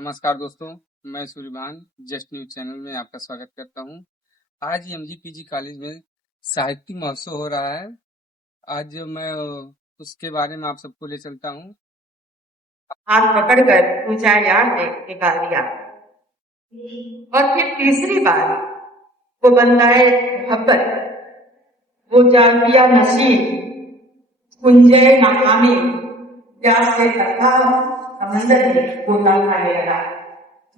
नमस्कार दोस्तों, मैं सूर्यभान जस्ट न्यूज चैनल में आपका स्वागत करता हूं। आज एमजीपीजी कॉलेज में साहित्यिक महोत्सव हो रहा है। आज मैं उसके बारे में आप सबको ले चलता हूं। हाथ पकड़कर ऊंचा यार ने निकाल दिया और फिर तीसरी बार वो बंदाए मोहब्बत, वो जाबिया नशीब, कुंजे नाकामी, प्यास से थका समंदर में गोता खाने लगा।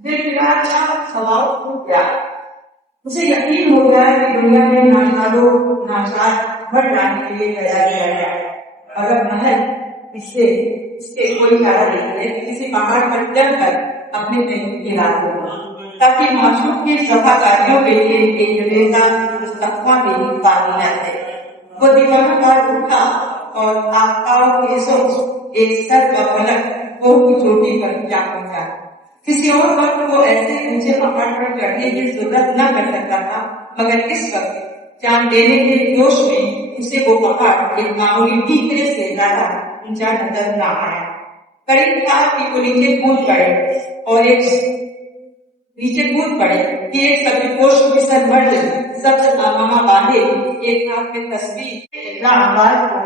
दिल विराट का स्वभाव टूट गया। उसे यकीन हो गया कि दुनिया में नाशाद बढ़ जाने के लिए पैदा किया गया है। अगर महल इससे कोई चारा नहीं है, किसी पहाड़ पर चढ़कर अपने प्रेम की रात होगा, ताकि माशूक के सभाकारियों के लिए एक जगह मुस्तफा भी पानी आते। वो दीवार पर उठा और आफ्ताब के सोच एक सर का पलक की चोटी पर जा पहुंचा। किसी और वक्त वो ऐसे ऊंचे पहाड़ पर चढ़ने की जरूरत न कर सकता था, मगर इस वक्त चांद देने के जोश में उसे वो पहाड़ एक मामूली टीकरे से ज्यादा ऊंचा नजर न आया। करीब था कि वो नीचे कूद पड़े कि एक सब्जपोश किशन मर्द सबसे नामा बांधे एक हाथ में तस्वीर आवाज को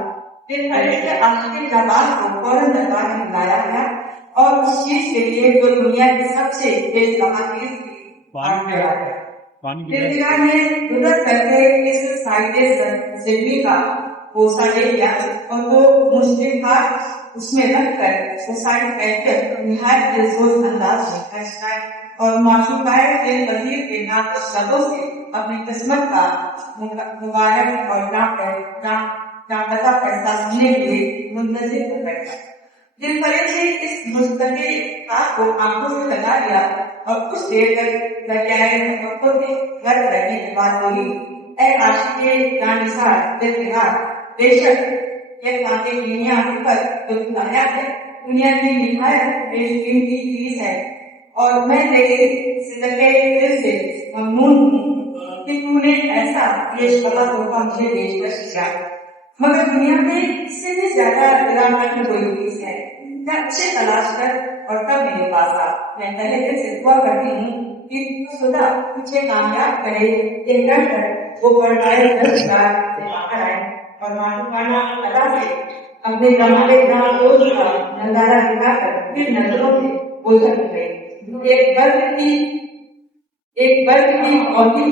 फिर खड़े से आखिरी जबान को फौरन दरबार में बुलाया गया और उस चीज के लिए जो दुनिया की सबसे बेसहारा चीज दिलदार ने गुजर करके इस साइडे जिंदगी का पोसा ले लिया और वो मुश्किल हाथ उसमें रखकर वो साइड बैठकर निहायत दिलसोज अंदाज में खर्चता और माशूकाए के वजीर के नात शब्दों से अपनी किस्मत का मुबारक और नापता फैसला सुनने के लिए मुंतजिर कर बैठा। दिल परे से इस मुस्तके हाथ को आंखों से लगा लिया और कुछ देर तक लग्याए तफक्कुर में गर्क रहने के बाद बोली, ऐ आशिक़े जानिसार दिलदार, बेशक यह कांटे की दुनिया पर जो लाया है दुनिया की निहायत बेशकीमती चीज है और मैं तेरे सिदके दिल से ममनून हूँ कि तूने ऐसा बेशबहा तोहफा मुझे पेशकश किया। मगर दुनिया में इससे भी ज्यादा इलाका की कोई चीज है। मैं अच्छे तलाश कर और तब मेरे पास आ। मैं पहले दिल से दुआ करती हूँ कि खुदा मुझे कामयाब करे, ये कर वो बड़ाई से बाहर आए और मानवाना अदा से अपने जमाने का रोज का नजारा दिखाकर फिर नजरों से ओझल हो गए। एक वर्ग की कौमी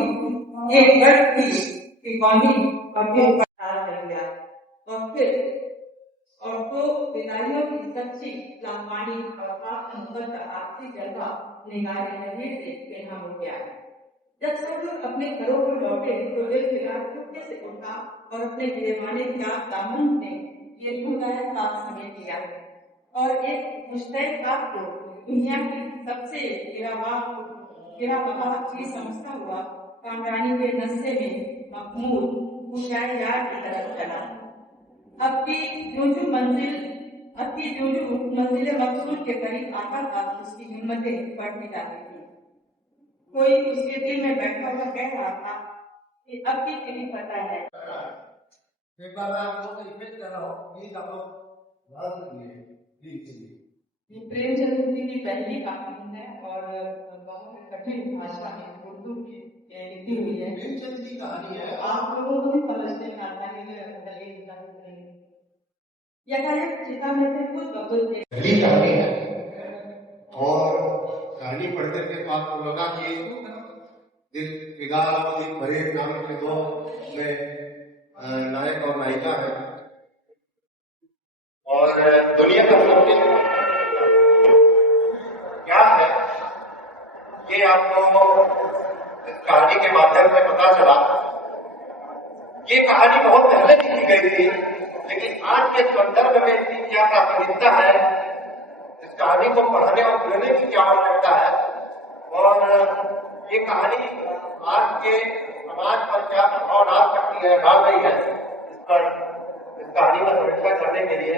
अपने और तो विदाइयों की सच्ची लामानी और आत्महत्या का आखिरी जलवा निगाह नजर से पेहा हो गया। जब सब लोग अपने घरों को लौटे तो दिल फिलहाल चुपके से उठा और अपने गिरेबाने का दामन में ये दुर्गाया पाप समेट लिया और एक मुश्तैक बाप को दुनिया की सबसे गिरावहा चीज समझता हुआ कामरानी के नस्से में मखमूल मुशाए यार की तरफ चला। अपनी जो मंजिल मकसूद के करीब आता था उसकी हिम्मतें बढ़ती जाती थी। कोई उसके दिल में बैठा हुआ कह रहा था कि अब भी तुम्हें पता है प्रेमचंद जी की पहली कहानी है और बहुत कठिन भाषा में उर्दू की लिखी हुई है। प्रेमचंद की कहानी है, आप लोगों को भी समझने में आता है पहली कहानी है और कहानी पढ़ने के बाद तो लगा कि परेड नाम के दो में नायक और नायिका है और दुनिया का सत्य क्या है ये आपको इस कहानी के माध्यम से पता चला। ये कहानी बहुत पहले लिखी गई थी लेकिन आज के संदर्भ में इसकी क्या प्राथमिकता है, इस कहानी को पढ़ने और सुनने की क्या आवश्यकता है और ये कहानी आज के समाज पर क्या प्रभाव डाल रही है इस पर इस कहानी का समीक्षा करने के लिए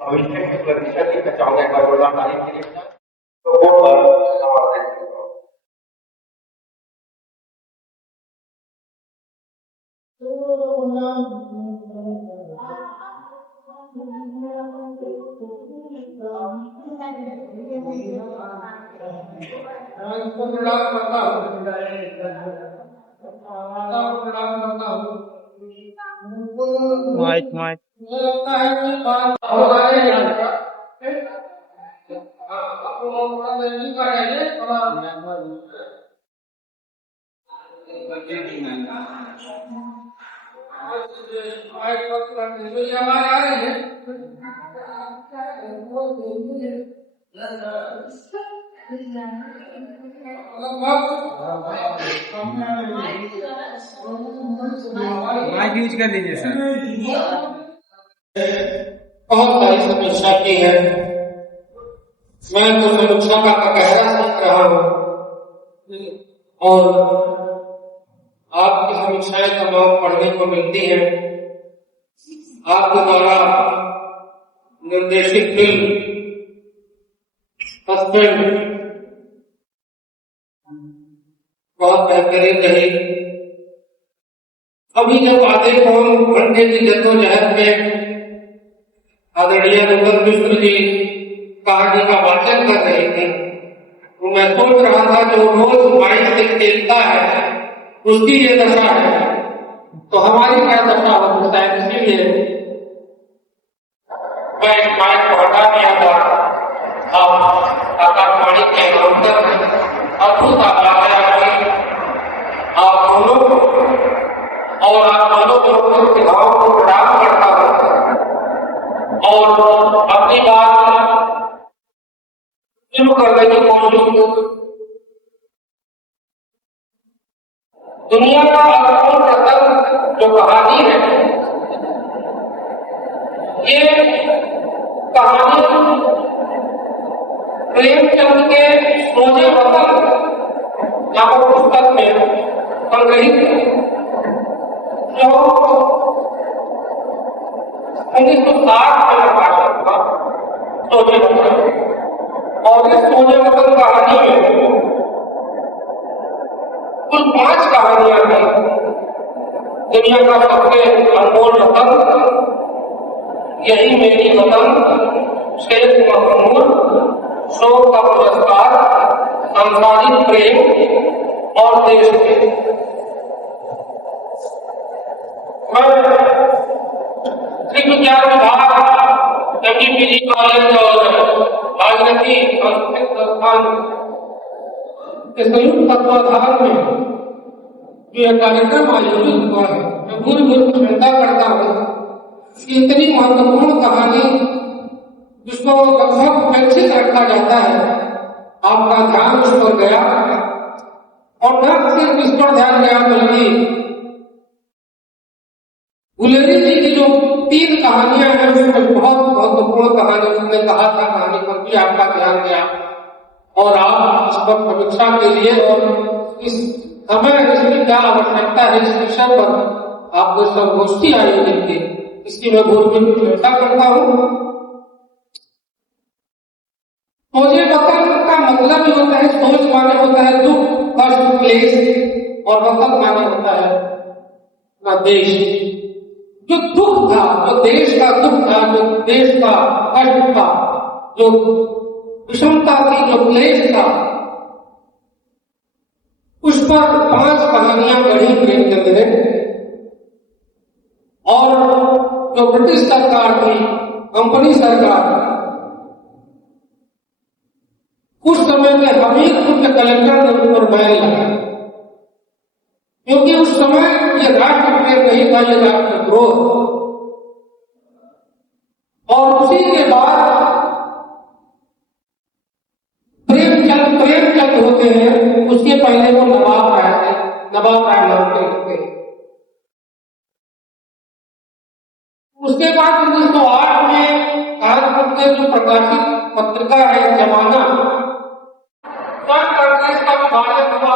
भविष्य की प्रतिशत ही मैं चाहूंगा एक बार जोरदार तारीफ के लिए तो इनको प्रणाम करता हूँ, प्रणाम करता हूँ। माइक माइक मुझे लगता है कि बात हो रहा है यहाँ का। आपको थोड़ा जल्दी कराइए, थोड़ा आवाज आ रही है। माइक यूज कर लीजिए सर। बहुत सारी समीक्षा की है। मैं तो समीक्षा का गहरा सीख रहा हूँ और आपकी समीक्षाएं तमाम पढ़ने को मिलती हैं। आपके द्वारा निर्देशित फिल्म हस्बैंड बहुत बेहतरीन रही। अभी जब आधे पौन घंटे की जद्दोजहद में आदरणीय नूतन मिश्र जी कहानी का वाचन कर रहे थे तो मैं सोच रहा था जो रोज माइक से खेलता है उसकी ये दशा है तो हमारी क्या दशा हो सकता है। इसीलिए मैं इस माइक को हटा दिया था। अब आकाशवाणी के अंतर अद्भुत आवाज है आप दोनों को और आप दोनों को प्रतिभाओं को प्रदान करता हूं और अपनी बात शुरू करने की कोशिश। दुनिया का अद्भुत प्रथम जो कहानी है ये कहानी प्रेमचंद के सोने वतन नामक पुस्तक में संग्रहित है जो 1960 में प्रकाशित हुआ सोने वतन। और इस सोने वतन कहानी में कुल 5 कहानियां हैं। दुनिया का सबसे अनमोल वतन, यही मेरी वतन, शेख महमूद, शोक का पुरस्कार, संसारिक प्रेम और देश प्रेम। मैं श्री विज्ञान विभाग एमजीपीजी कॉलेज और राजनीति संस्कृत संस्थान के संयुक्त तत्वाधान में जो यह कार्यक्रम आयोजित हुआ है मैं भूल भूल चिंता करता हूँ कि इतनी महत्वपूर्ण कहानी जिसको लगभग उपेक्षित रखा जाता है आपका ध्यान उस पर गया और न सिर्फ इस पर ध्यान गया बल्कि गुलेरी जी की जो 3 कहानियां हैं उसमें बहुत महत्वपूर्ण कहानी उसने कहा था कहानी पर भी आपका ध्यान गया और आप इस पर समीक्षा के लिए और इस समय इसकी क्या आवश्यकता है इस विषय पर आपको संगोष्ठी आयोजित की इसकी मैं बहुत बहुत चर्चा करता हूँ। सोचे वतन का मतलब ही होता है सोच माने होता है दुख कष्ट क्लेश और वतन माने होता है अपना देश। जो दुख था जो देश का दुख था जो देश का कष्ट था जो विषमता थी जो क्लेश था उस पर 5 कहानियां गढ़ी प्रेमचंद ने। और जो ब्रिटिश सरकार थी कंपनी सरकार उस समय में हमीरपुर के कलेक्टर ने उन पर बैन लगाया क्योंकि उस समय ये राष्ट्रप्रेम नहीं था ये राष्ट्रद्रोह। और उसी के बाद प्रेमचंद होते हैं उसके पहले वो नवाब राय थे नवाब राय नाम के होते हैं। उसके बाद 1908 में कानपुर के जो प्रकाशित पत्रिका है जमाना कांग्रेस का विभाजन हुआ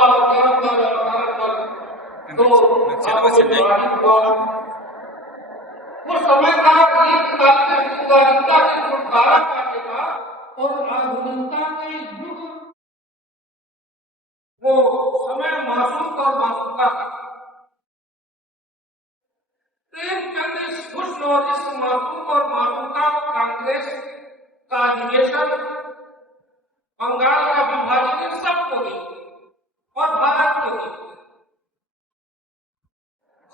उस समय का छुटकारा पाएगा और आधुनिकता के युग वो समय मासूम और मासूका था। प्रेमचंद इस हुस्न और इस मासूम और मासूका कांग्रेस का अधिवेशन बंगाल का विभाजन इन सबको देखते हैं और भारत को देखते हैं।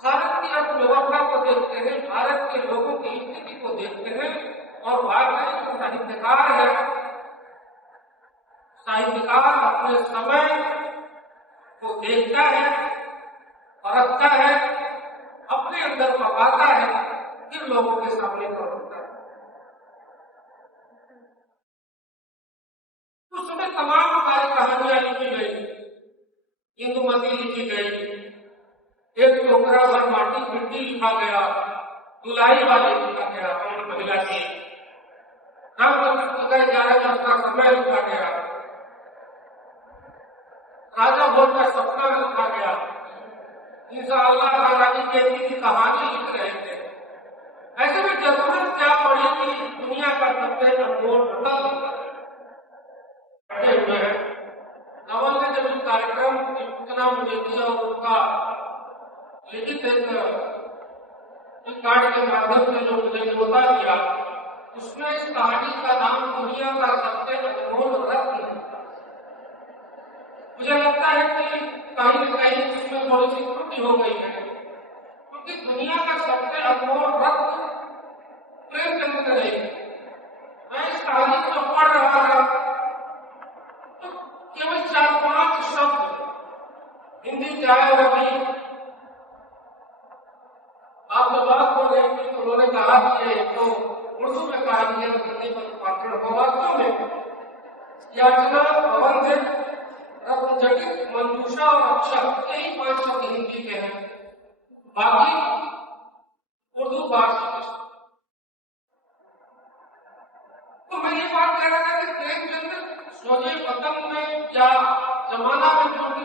भारत की अर्थव्यवस्था को देखते हैं, भारत के लोगों की स्थिति को देखते हैं और भारत जो साहित्यकार है, साहित्यकार अपने समय को देखता है, परखता है, अपने अंदर पकाता है, फिर लोगों के सामने रखता है। उस समय तमाम सारी कहानियां लिखी गई, इंदुमती लिखी गई, एक टोकरा भर माटी मिट्टी लिखा गया, धुलाई वाले लिखा गया, महिला की रामचंद्र का 11 वर्ष का समय लिखा गया, राजा भोज का सपना लिखा गया, इंशाअल्लाह रानी देवी की कहानी लिख रहे थे। ऐसे में जरूरत क्या पड़ी कि दुनिया का सबसे अनमोल रतन बैठे हुए हैं। नवल ने जब इस कार्यक्रम की सूचना मुझे दी और उसका लिखित एक कार्ड के माध्यम से जो मुझे न्योता दिया, उसमें इस कहानी का नाम दुनिया का सबसे अनमोल रत्न। मुझे लगता है कि कहीं न कहीं इसमें थोड़ी सी त्रुटि हो गई है, क्योंकि दुनिया का सबसे अनमोल रत्न प्रेमचंद का नहीं। मैं इस कहानी को पढ़ रहा था तो केवल 4-5 शब्द हिंदी के आए रही, आप जब बात हो रहे थे तो उन्होंने कहा कि तो उर्दू में कहानी है, हिंदी में पात्र हो। वास्तव में याचना, प्रबंध, रत्नजटित, मंजूषा और अक्षर, यही 5 शब्द हिंदी के हैं, बाकी उर्दू भाषा के। तो मैं ये बात कह रहा था कि प्रेमचंद सोने वतन में या जमाना में जो भी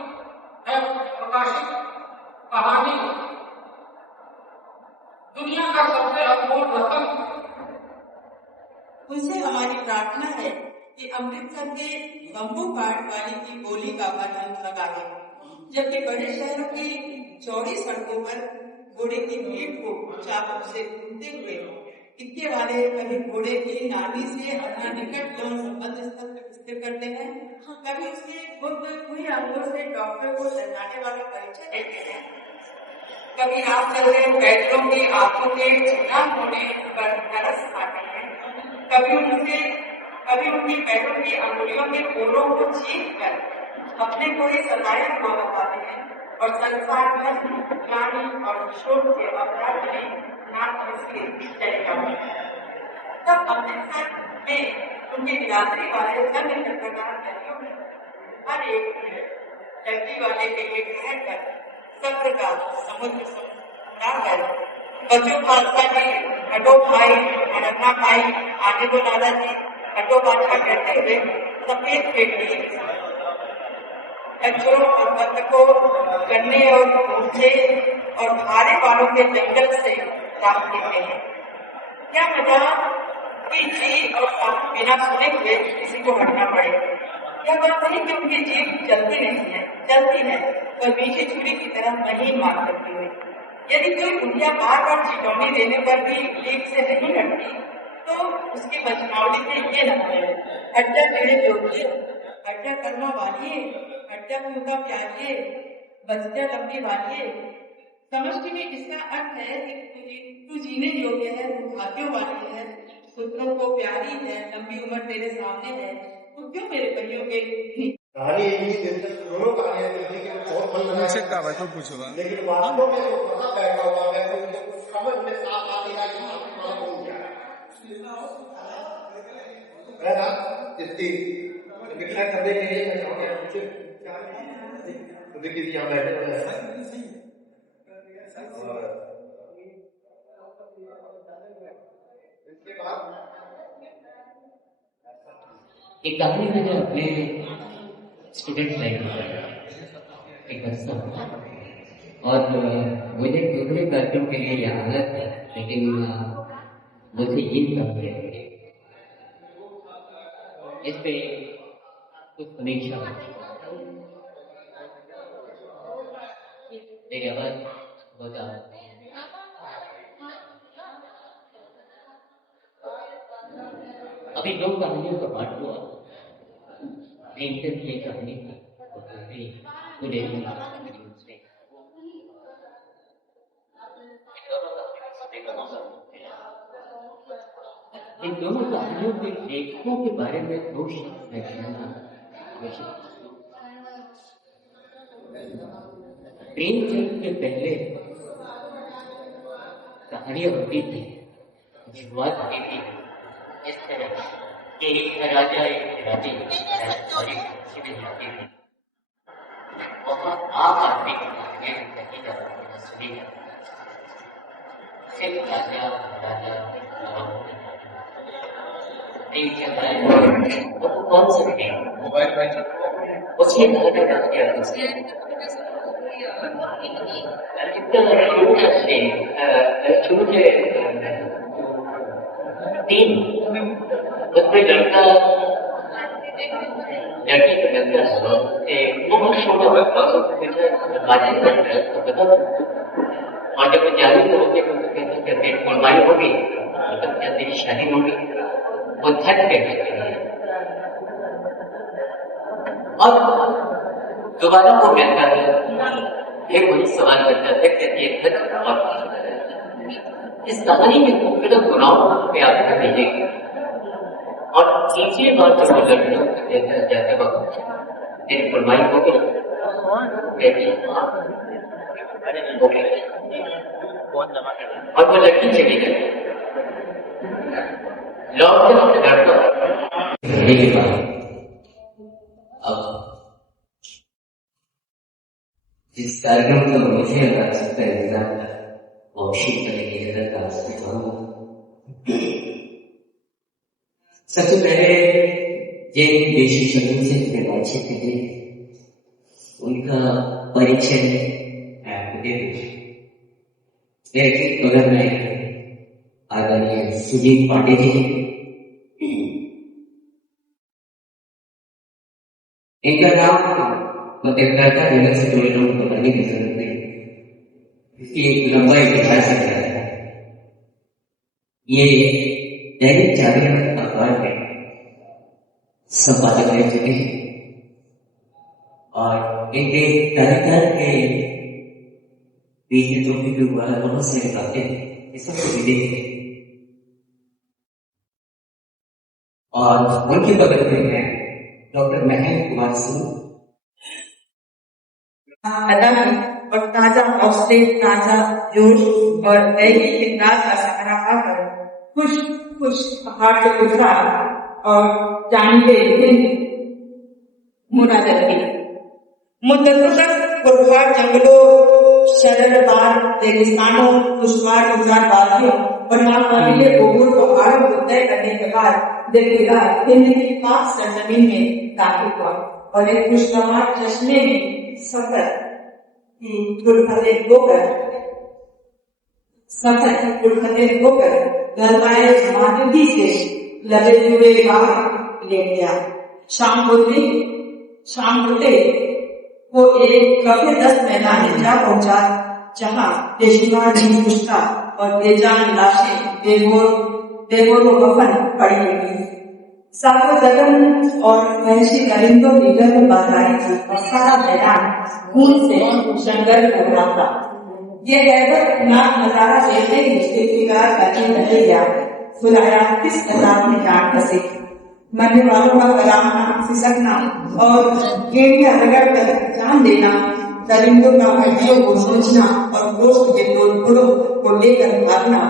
है प्रकाशित कहानी दुनिया का सबसे अनमोल रतन। उनसे हमारी प्रार्थना है कि अमृतसर के बम्बू काट वाली की गोली का अंत लगा है, जबकि बड़े शहरों की चौड़ी सड़कों पर घोड़े की भीड़ को चाबुक से घूमते हुए इक्के वाले कभी घोड़े की नानी से अपना निकट यौन संबंध स्थिर करते हैं, कभी उसके खुद हुई अंगों से डॉक्टर को डराने वाला परिचय देते हैं, कभी रात चल रहे पैदलों की आंखों के चिन्ह होने पर तरस खाते हैं, कभी उनकी पैरों की अंगुलियों के कोरों को छीन कर अपने को ही सताए हुआ बताते हैं और संसार भर ज्ञानी और शोध के अपराध में नाक घिसके चले जाते हैं। तब अमृतसर में उनके बिरादरी वाले संघ चक्रकार नदियों में हर एक टट्टी वाले के लिए ठहर कर सब्र का समुद्र सुनाकर बच्चों खालसा की हटो भाई हड़कना भाई आगे को दादाजी हटो बादशाह कहते हुए सफेद पेटी अक्षरों और बतखों गन्ने और ऊंचे और भारे वालों के जंगल से राह देते हैं। क्या मजा कि जी और साथ बिना सुने हुए किसी को हटना पड़े। यह बात नहीं कि उनकी जीभ चलती नहीं है, चलती है और मीठी छुरी की तरह महीन मार करती हुई। यदि कोई बुढ़िया बार बार चेतावनी देने पर भी लीक से नहीं हटती तो उसकी बचनावली में ये न है, हड्डा टेढ़े जोड़िए, हड्डा कर्मा वालिए, हड्डा फूका प्याजिए, बचता लंबी वालिए। समझती में इसका अर्थ है कि तू जीने योग्य है, तू भाग्यों वाली है, पुत्रों को प्यारी है, लंबी उम्र तेरे सामने है, तो क्यों मेरे परियों के दोनों कहानियां लिखने के बहुत मन लगा मुझसे क्या बात पूछो, लेकिन वास्तव में जो पता बैठा हुआ है तो मुझे कुछ समझ में साफ आती है कि आपका कौन क्या है ना। इतनी कितना करने के लिए मैं चाहूँगा मुझे तो देखिए यहाँ बैठे हुए हैं और इसके बाद एक कहानी मैंने अपने स्टूडेंट लाइफ में पढ़ा, एक बच्चा और मुझे दूसरे कार्यक्रम के लिए यह आदत है, लेकिन मुझे ये सब इस पे कुछ समीक्षा मेरी आवाज बहुत अभी 2 कहानियों का पाठ हुआ। प्रेमचंद की कहानी को काफी मुझे इन दोनों कहानियों के लेखकों के बारे में दो शब्द मैं कहना आवश्यक। प्रेमचंद के पहले कहानियां होती थी, शुरुआत होती थी इस तरह कि एक राजा एक रानी जाती थी, वहां आप आदमी कही जाती सुनी जाती, सिर्फ राजा राजा कौन सा उसमें कहा क्या शुरू से तीन उसमें लड़का लड़की का लड़का वो बहुत छोटा बातचीत करता है तो बता, और जब वो जाने को होते कहते कुर्बानी होगी, मतलब क्या तेरी शादी होगी, वो थक गए और दोबारा वो कहता है, फिर वही सवाल करता है, कहती है फिर और इस कहानी में मुख्तलिफ गुनाहों पे आप कर दीजिएगा और तीसरी बार जब वो लड़कियों को जाते वक्त तेरी कुर्बानी होगी, और वो लड़की चली गई। लॉकडाउन लड़का अब जिस कार्यक्रम को मुझे लगा सकता है वो सबसे पहले ये देशी शब्दों से बातचीत कीजिए, उनका परिचय अगर मैं आदरणीय सुजीत पांडे जी, इनका नाम पत्रकारिता जगत से जुड़े लोग बताने की जरूरत नहीं, इसकी एक लंबा इतिहास है। ये दैनिक जागरण अखबार में संपादक रह चुके हैं और इनके तरह के बीच जो भी हुआ है बहुत से बातें ये सबको भी देखे और उनके बगल में है डॉक्टर महेंद्र कुमार सिंह। और ताजा हौसले, ताजा जोश और दैनिक इतिहास का सहारा पाकर खुश खुश पहाड़ से उतरा और जानते मुनाजत की मुद्दतों तक गुरबार जंगलों, शररबार रेगिस्तानों, दुश्वार गुजार वादियों और नाकाबिले उबूर पहाड़ों को तय करने के बाद दिलदार हिंद की पाक सरजमीन में दाखिल हुआ और एक खुशगवार चश्मे में सफर की दुर्घटना होकर गलबाए मादगी से लगे हुए बाहर ले गया। शाम होते वो एक कभी 10 मैदान जा पहुंचा जहाँ बेशुमार पुष्टा और बेजान लाशें बेगोर कफन पड़ी हुई, सातों गगन और वहशी परिंदों की गर्भ बाधाई थी और सारा मैदान खून से शंगर हो रहा था। ये हैबतनाक नजारा देखते ही इफ्तिकार करने लगे गया, बुलाया किस कतार में जान फंसे, मरने वालों का कलाम सिसकना और गेंडियां रगड़ कर जान देना, दरिंदों का हड्डियों को सोचना और गोश्त के टुकड़ों को लेकर भागना।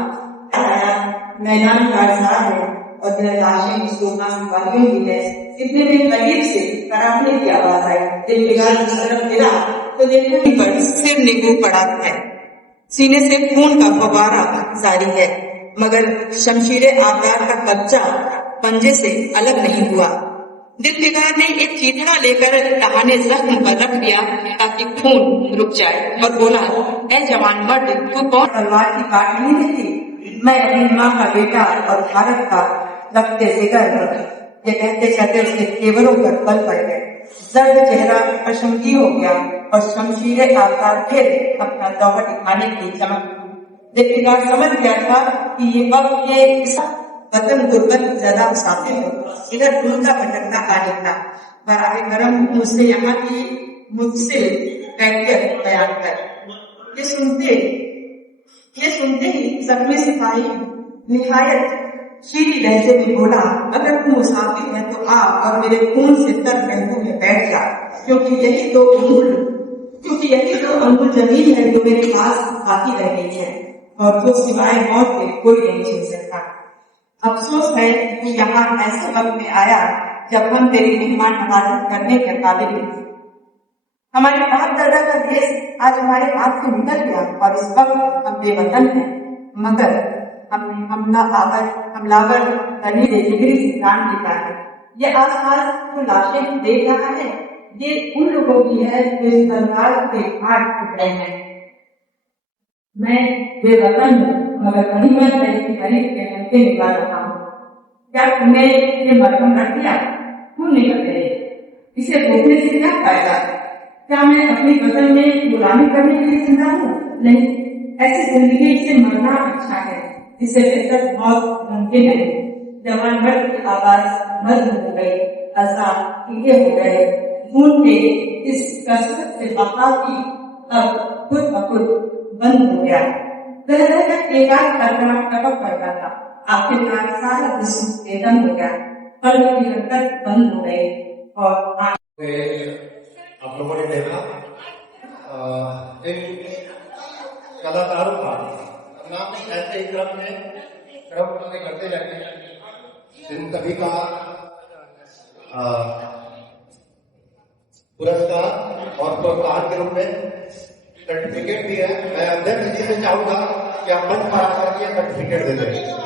मैदान काटता है और लाशें सोना सिपाहियों की है। इतने में करीब से कराहने की आवाज आई, दिल बिगाड़ की तरफ गिरा तो देखने पर सिर निगू पड़ा है, सीने से खून का फव्वारा जारी है, मगर शमशीरे आकार का कब्जा पंजे से अलग नहीं हुआ। दिलफिकार ने एक चीथड़ा लेकर टहाने जख्म पर रख दिया ताकि खून रुक जाए और बोला, ऐ जवान मर्द, तू कौन तलवार की काट नहीं देती? मैं अपनी माँ का बेटा और भारत का लगते जिगर। ये कहते कहते उसके तेवरों पर पल पड़ गए, दर्द चेहरा अशंकी हो गया और शमशीरे आकार फिर अपना दौड़ दिखाने की चमक। दिलफिकार समझ गया था कि ये वक्त वतन गुर्बत ज्यादा मुसाफिर हो, इधर ढूंढता भटकता हाजिर था। बराए करम मुझसे यहाँ की मुझसे कैफियत बयान कर। ये सुनते ही जख्मी सिपाही निहायत शीरी लहजे में बोला, अगर तू मुसाफिर है तो आ और मेरे खून से तर पहलू में बैठ जा, क्योंकि यही दो अंगुल जमीन है जो मेरे पास बाकी रह गई है और जो सिवाय मौत के कोई नहीं छीन सकता। अफसोस है कि यहाँ ऐसे वक्त में आया जब हम तेरी मेहमान नवाजी करने के काबिल नहीं थे। हमारे बाप दादा का देश आज हमारे हाथ से निकल गया और इस वक्त हम बेवतन हैं, मगर हमने हमलावर करने से जिगरी से प्राण लेता है। ये आसपास जो लाशें देख रहा है, ये उन लोगों की है जो इस तलवार के हाथ उठ रहे हैं। मैं बेवतन हूँ, मगर गनीमत है इसकी हरीफ के हल्के निकाल रहा हूँ। क्या तुमने ये मरहम रख दिया? क्यों नहीं रख रहे? इसे रोकने से क्या फायदा? क्या मैं अपनी वतन में गुलामी करने के लिए जिंदा हूँ? नहीं, ऐसी जिंदगी से मरना अच्छा है, इससे बेहतर मौत मुमकिन है। जवान मर्द की आवाज बंद हो गई, अज़ान टीके हो गए, खून के इस कसरत से बहा की अब खुद ब खुद बंद हो गया। रह रहकर एक आध कल्पना टपक पड़ता था, आखिरकार सारा जिस्म बेदम हो गया, कल्ब की हरकत बंद हो गई और आप लोगों ने देखा एक कलाकारों का नाम ऐसे ही क्रम करते जाते हैं। इन सभी का पुरस्कार और प्रोत्साहन के रूप में सर्टिफिकेट भी है। मैं अध्यक्ष जी से चाहूंगा कि आप मंच पर आकर के सर्टिफिकेट दे दें।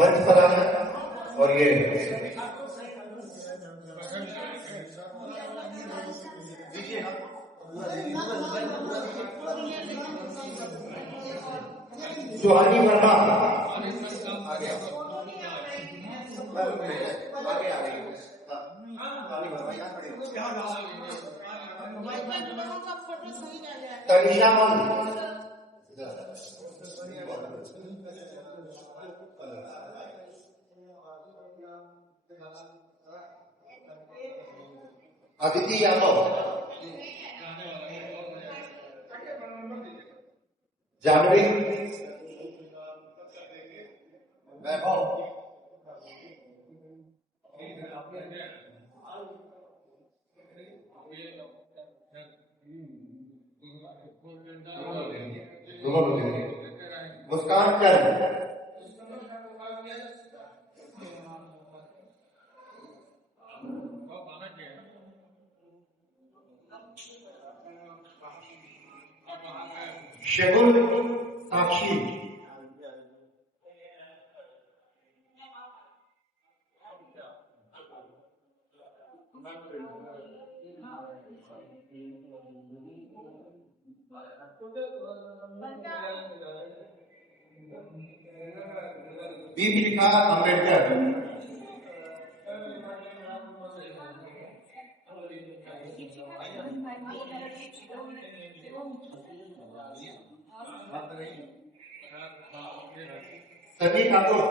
मंच पर आना और ये सुहानी वर्मा तनिषा मन अदिति यादव जानवी वैभव मुस्कान चंद शेगुल साक्षी दीपिका अम्बेडकर सनी ठाकुर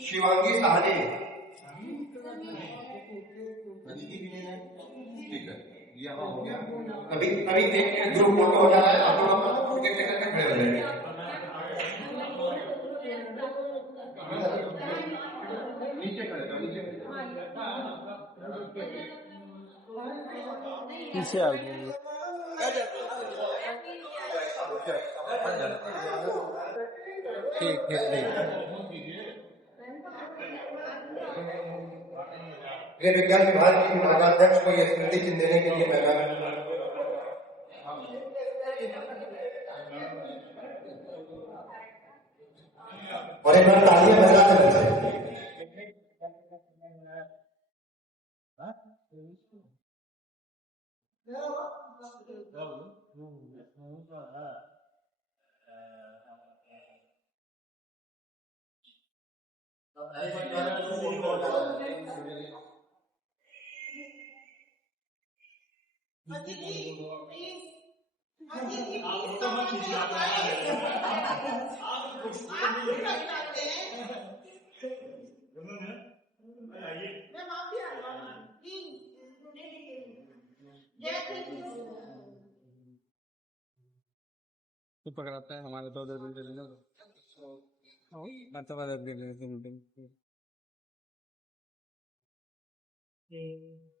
शिवांगी साहनी ठीक है, यहाँ हो गया। कभी कभी देखिए ग्रुप फोटो हो जाता है, आप लोग टिकट लेकर के खड़े हो जाएंगे। नीचे खड़े हो, नीचे पीछे आ गए। ठीक है, ये विज्ञान विभाग की विभागाध्यक्ष को यह स्मृति चिन्ह देने के लिए मैदान और एक बार तालियां बजा सकते हैं। तो पकड़ाता है हमारे तो मतलब